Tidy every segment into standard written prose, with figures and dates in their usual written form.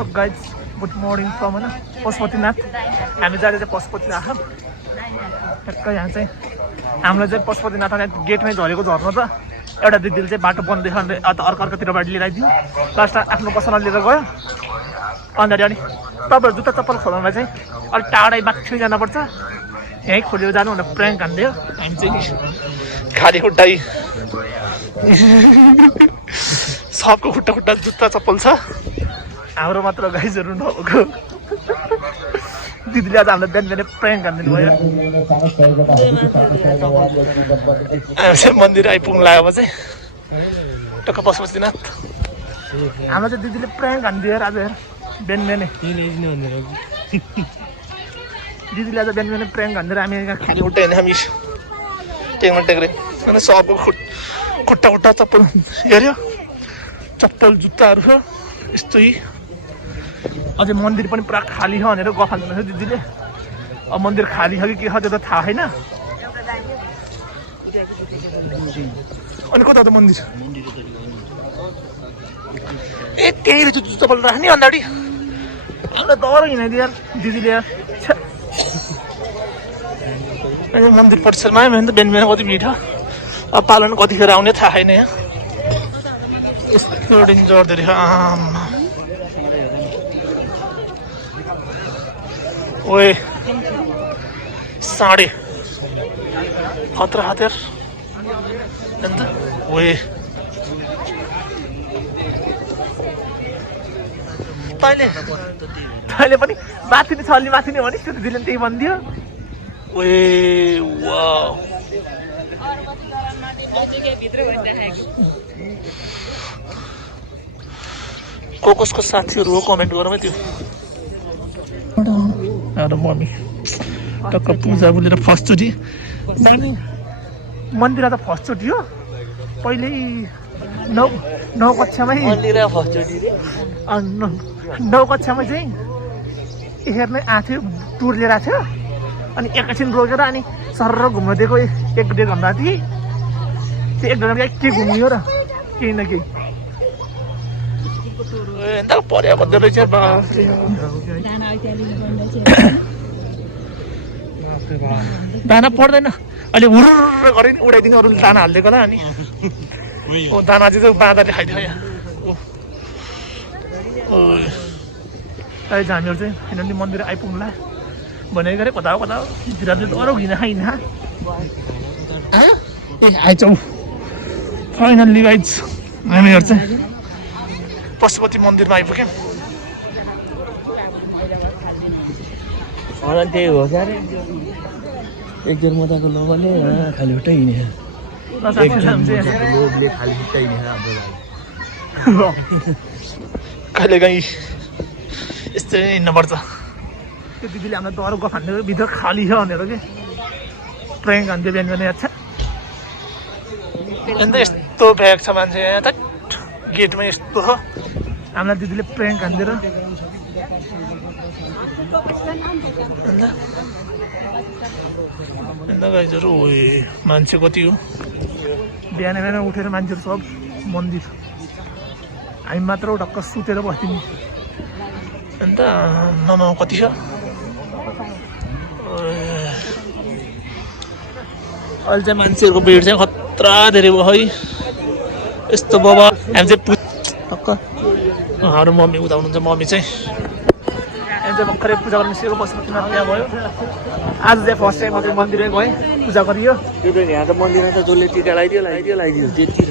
what's up guys good morning from होइन पशुपतिनाथ हामी जाँदा चाहिँ पशुपतिनाथ ठ्याक्कै यहाँ चाहिँ हामीलाई चाहिँ पशुपतिनाथ गेटमै झरेको झर्नु त एउटा दिदीले चाहिँ बाटो बन्द देखाउनु अर्कोतिरबाट लिएर आइदियो लास्टमा आफ्नो बसमा लिएर गयो अन्तखेरि अनि तपाईँहरू जुत्ता चप्पल खोल्नुलाई चाहिँ अलिक टाढै माथि जानुपर्छ यहीँ खोलेर जानु भनेर प्र्याङ्क हान्दियो हामी चाहिँ खाली खुट्टा सबको खुट्टा खुट्टा जुत्ता चप्पल छ हाम्रो मात्र गाइजहरू नभएको दिदीले आज हामीलाई बिहान बिहानै प्र्याङ्क हानिदिनु भयो हामी मन्दिर आइपुग्नु लाग्यो चाहिँ टक्क पशुपतिनाथ हामीलाई चाहिँ दिदीले प्र्याङ्क हानिदियो आज बिहान बिहानै दिदीले आज बिहान बिहानै प्र्याङ्क हानिदिएर हामी यहाँ खाली खुट्टा हिँड्यो हामी टेक्न टेक्रे अनि सबको खुट्टा खुट्टा चप्पल हेऱ्यो चप्पल जुत्ताहरू छ यस्तै अझै मन्दिर पनि पुरा खाली छ भनेर गफ हाल्नु दिदीले अब मन्दिर खाली छ कि के छ त्यो त थाहा छैन अनि कता त मन्दिर ए त्यही रहेछ जुत्ता चप्पल राख्ने अन्त हामीलाई डर हिँडाइदियो दिदीले मन्दिर परिसरमा आयो भने त बिहान बिहान कति भिड अब पालन कतिखेर आउने थाहा छैन यहाँ यस्तो डेन्जर धेरै आमा ओए साढे खतरा हतियार अन्त ओए तैँले पनि माथि नै छ अलि माथि नै भनिस् त्यो दिदीले त्यही भनिदियो ओए वाउ कसको साथीहरू हो कमेन्ट गरौँ है त्यो मम्मी टक्क पूजा बोलेर फर्स्टचोटि नानी मन्दिर त फर्स्टचोटि हो पहिल्यै नौ कक्षामै नौ कक्षामा चाहिँ हेर्नै आएको थियो टुर लिएर आएको थियो अनि एकैछिन रोकेर अनि सरर घुम्न दिएको 1-1.5 घन्टा थिएँ त्यो 1 घन्टा के घुम्यो र केही न केही पर्या भन्दै रहेछ दाना पर्दैन अहिले हुर्र गरे नि उडाइदिने अरूले दाना हालिदिएको होला अनि दाना चाहिँ बाँदरले खाइदियो यहाँ अहिले हामीहरू चाहिँ फाइनल्ली मन्दिर आइपुग्ला भनेको गरे कता हो बिरामी अरू घिना खाइना ए आइजाउँ फाइनल्ली गाइज हामीहरू चाहिँ पशुपति मन्दिरमा आइपुग्यौँ त्यही हो क्या एकजना मताको लोभले खाली खुट्टा हिँड्यो लोभले खाली खुट्टा हिँडेर हाम्रो कहिले काहीँ यस्तै हिँड्नुपर्छ त्यो दिदीले हामीलाई डर गफ हान्दियो भित्र खाली छ भनेर कि प्र्याङ्क हान्थ्यो बिहान बिहान याद छ अन्त यस्तो ब्याग छ मान्छे यहाँ त गेटमा यस्तो छ हामीलाई दिदीले प्र्याङ्क हानिदिएर अन्त गाइजहरू हो मान्छे कति हो बिहान बिहान उठेर मान्छेहरू सब मन्दिर हामी मात्र ढक्क सुतेर बस्थ्यौँ अन्त नौ कति छ अहिले चाहिँ मान्छेहरूको भिड चाहिँ खतरा धेरै भयो है यस्तो बाबा हामी चाहिँ टक्क हाम्रो मम्मी उता हुनुहुन्छ मम्मी चाहिँ हामी चाहिँ भर्खरै पूजा गर्न निस्केको पशुपतिनाथ त्यहाँ भयो आज चाहिँ फर्स्ट टाइम मात्रै मन्दिरै गएँ पूजा गरियो यहाँ त मन्दिरमा त जसले टिका लगाइदियो त्यति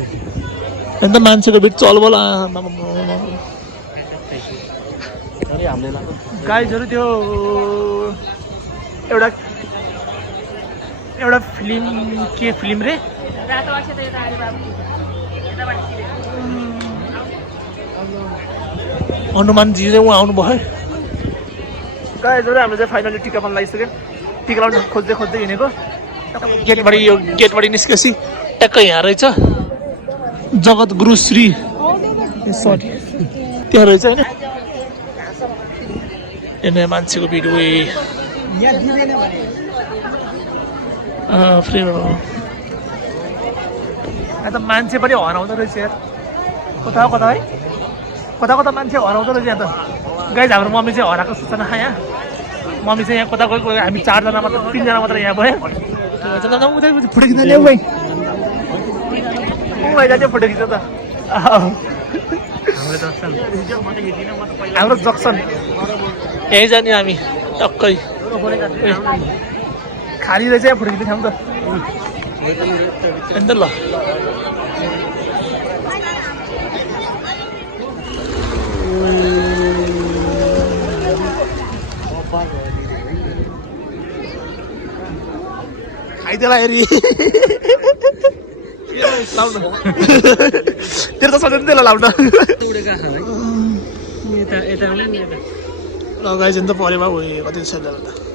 अन्त मान्छेको भिड चलबल गाइजहरू त्यो एउटा फिल्म के फिल्म रे हनुमानजी चाहिँ उहाँ आउनुभयो गाइजहरू हामीले चाहिँ फाइनली टिका पनि लगाइसक्यो टिका लगाउनु खोज्दै हिँडेको गेटबाट निस्केपछि ट्याक्कै यहाँ रहेछ जगत गुरु श्री सरी त्यहाँ रहेछ होइन यहाँ मान्छेको भिड उयो फ्री यहाँ त मान्छे पनि हराउँदो रहेछ यार कता है कता मान्छे हराउँदो रहेछ यहाँ त गाइज हाम्रो मम्मी चाहिँ हराएको सूचना यहाँ मम्मी चाहिँ यहाँ कता गएको हामी 4 जना मात्र 3 जना मात्र यहाँ भयो फोटो खिच्न ल्याऊ भाइ जाने फोटो खिच्न त हाम्रो जक्सन यहीँ जाने हामी टक्कै खाली रहेछ यहाँ फोटो खिच्दै खाउँ त अन्त ल आइदेला हेरी तेरो त सधैँ त्यसलाई लाउन लगाइन्छ नि त परेमा भयो कति छ